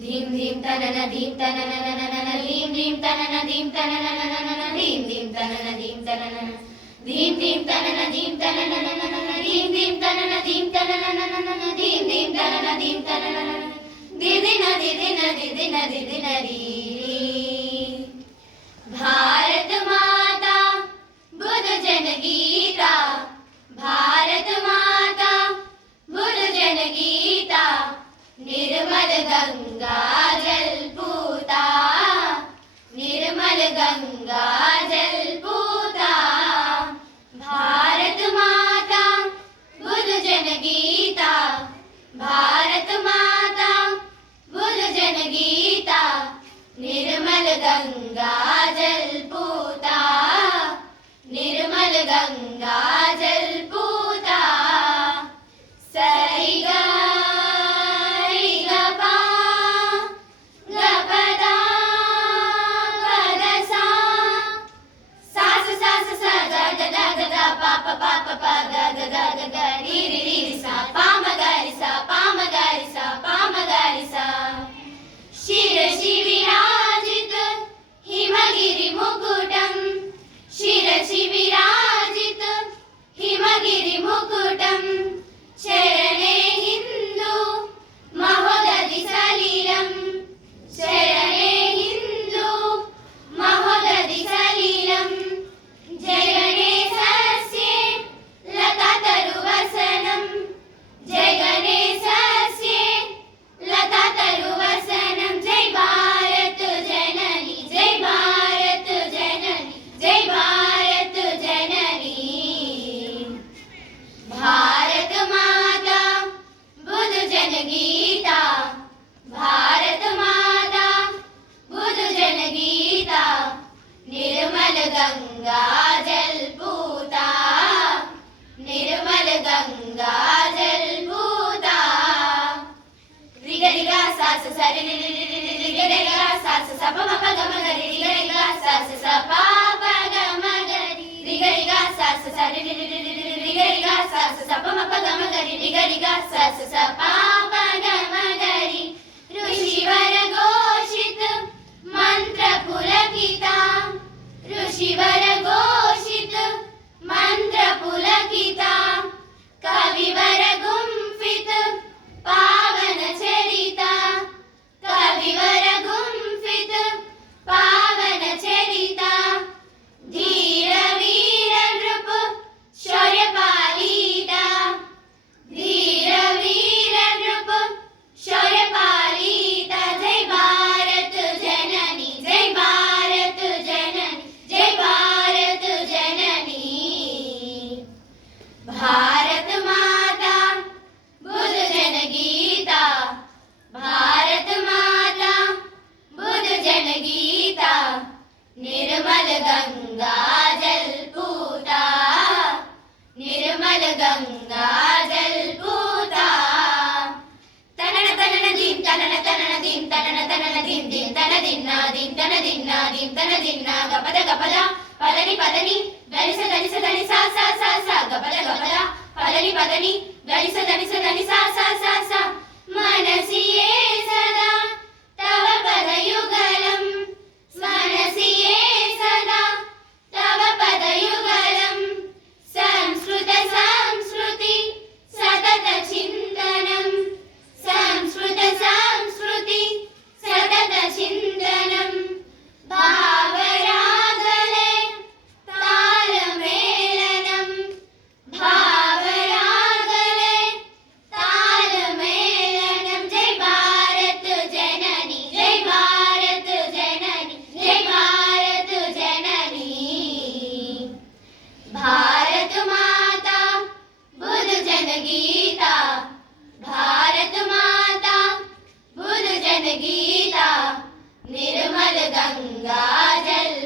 धीम धीम तनन धीम तनन धीम धीम तनन धीम तनन धीम धीम तनन धीम तनन धीम धीम तनन धीम तनन धीम धीम तनन धीम तनन धीम धीम तनन धीम तनन दिदिन दिदिन दिदिन दिदिन री भारत माता बुद्ध जन गीता भारत माता बुद्ध जन गीता निर्मल गंगा जल पूता निर्मल गंगा जल पूता भारत माता बुद्ध जन गीता भारत माता बुद्ध जन गीता निर्मल गंगा जल पूता निर्मल गंगा जल पूता सरिगा pa pa pa ga ga ga ga ga ri ri ri sa pa ma ga ri sa pa ma ga ri sa pa ma ga ri sa shirashi virajit himagiri mukutam shirashi virajit himagiri mukutam charane hindu mahodadi salilam charane hindu mahodadi salilam jayane जय गणेशस्य लता तरुवसनं जय भारत जननी जय भारत जननी जय भारत जननी भारत माता बुद्ध जन गीता भारत माता बुद्ध जन गीता निर्मल गंगा जल पूता निर्मल गंगा जल पूता रिगा रिगा सा सा सा रि रि रि रि रिगा रिगा सा सा सा प म प ग म ग रि रिगा रिगा सा सा सा प प ग म ग रि रिगा रिगा सा सा सा रि रि रि रि रिगा रिगा सा सा सा प म प ग म ग रि रिगा रिगा सा सा सा प प ग म ग रि ऋषिवर घोषित मंत्र पुलकिता ऋषिवर घोषित मंत्र पुलकिता कविवर गुम्फित पावन चरिता कविवर गुम्फित पावन चरिता धीर वीर नृप शौर्य पालिता धीर वीर नृप शौर्य पालिता जय भारत जननी जय भारत जननी जय भारत जननी भारत माता बुद्ध जन गीता भारत माता बुद्ध जन गीता निर्मल गंगा जल पूता निर्मल गंगा जल पूता तनन तनन दीम तनन तनन दीम तनन तनन दीम दीम तन दिन्ना दीम तन दिन्ना दीम तन दिन्ना गपद गपदा पदनि पदनि दनिस दनिस दनि सा सा सा सा गपद गपदा पदनि पदनि दनिस दनिस दनि सा सा सा सा मनसिये सदा तव पदयुगलं मनसिये सदा तव पदयुगलं संस्कृत संस्कृति सतत चिन्तनं संस्कृत संस्कृति सतत चिन्तनं भावरागले तालमेलनं भावरागले तालमेलनं जय भारत जननी जय भारत जननी जय भारत जननी भारत माता बुद्ध जन गीता भारत माता बुद्ध जन गीता निर्मल गंगा जल